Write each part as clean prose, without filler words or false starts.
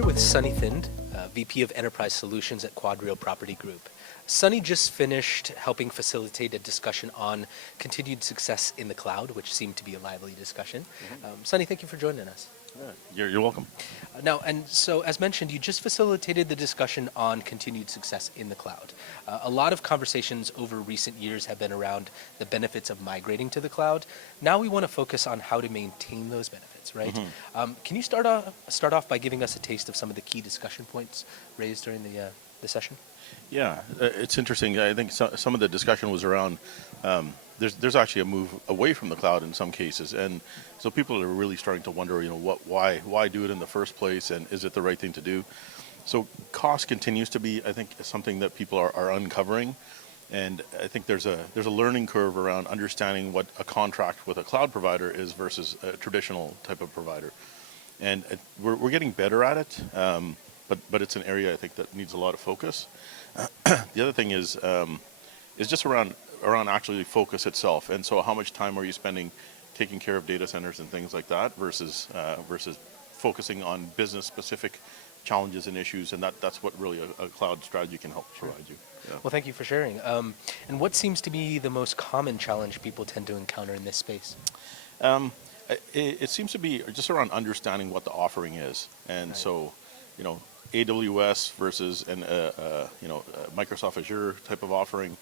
here with Sonny Thind, VP of Enterprise Solutions at QuadReal Property Group. Sonny just finished helping facilitate a discussion on continued success in the cloud, which seemed to be a lively discussion. Sonny, thank you for joining us. Yeah, you're welcome. Now, and so as mentioned, you just facilitated the discussion on continued success in the cloud. A lot of conversations over recent years have been around the benefits of migrating to the cloud. Now we want to focus on how to maintain those benefits, right? Can you start off by giving us a taste of some of the key discussion points raised during the session? Yeah, it's interesting. I think some of the discussion was around there's actually a move away from the cloud in some cases, and so people are really starting to wonder, why do it in the first place, and is it the right thing to do? So cost continues to be, I think, something that people are uncovering, and I think there's a learning curve around understanding what a contract with a cloud provider is versus a traditional type of provider, and we're getting better at it, but it's an area I think that needs a lot of focus. The other thing is just around actually focus itself, and so how much time are you spending taking care of data centers and things like that versus focusing on business specific challenges and issues, and that's what really a cloud strategy can help provide you. Yeah. Well, thank you for sharing. And what seems to be the most common challenge people tend to encounter in this space? It seems to be just around understanding what the offering is, and so AWS versus Microsoft Azure type of offering.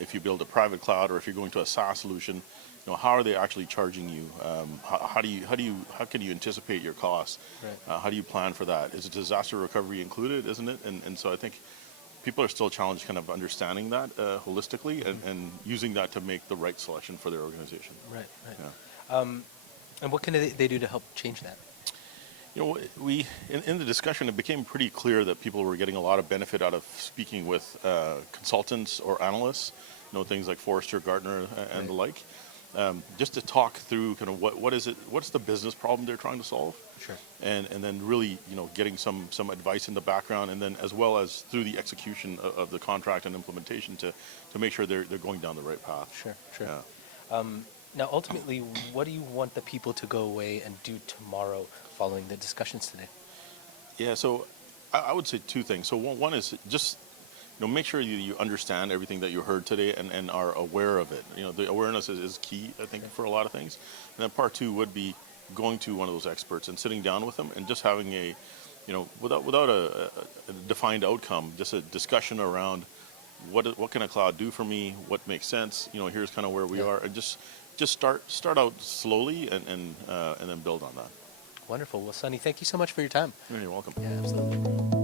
If you build a private cloud, or if you're going to a SaaS solution, how are they actually charging you? How can you anticipate your costs? Right. How do you plan for that? Is disaster recovery included? Isn't it? And so I think people are still challenged kind of understanding that holistically and using that to make the right selection for their organization. Right. Yeah. And what can they do to help change that? We in the discussion, it became pretty clear that people were getting a lot of benefit out of speaking with consultants or analysts, things like Forrester, Gartner, and the like, just to talk through kind of what's the business problem they're trying to solve, Sure. and then really getting some advice in the background, and then as well as through the execution of the contract and implementation to make sure they're going down the right path. Sure. Yeah. Now, ultimately, what do you want the people to go away and do tomorrow following the discussions today? Yeah, so I would say two things. So one is just make sure you understand everything that you heard today and are aware of it. The awareness is key, I think, for a lot of things. And then part two would be going to one of those experts and sitting down with them and just having without a defined outcome, just a discussion around what can a cloud do for me, what makes sense. Here's kind of where we are, and just start out slowly and then build on that. Wonderful. Well, Sonny, thank you so much for your time. You're welcome. Yeah, absolutely.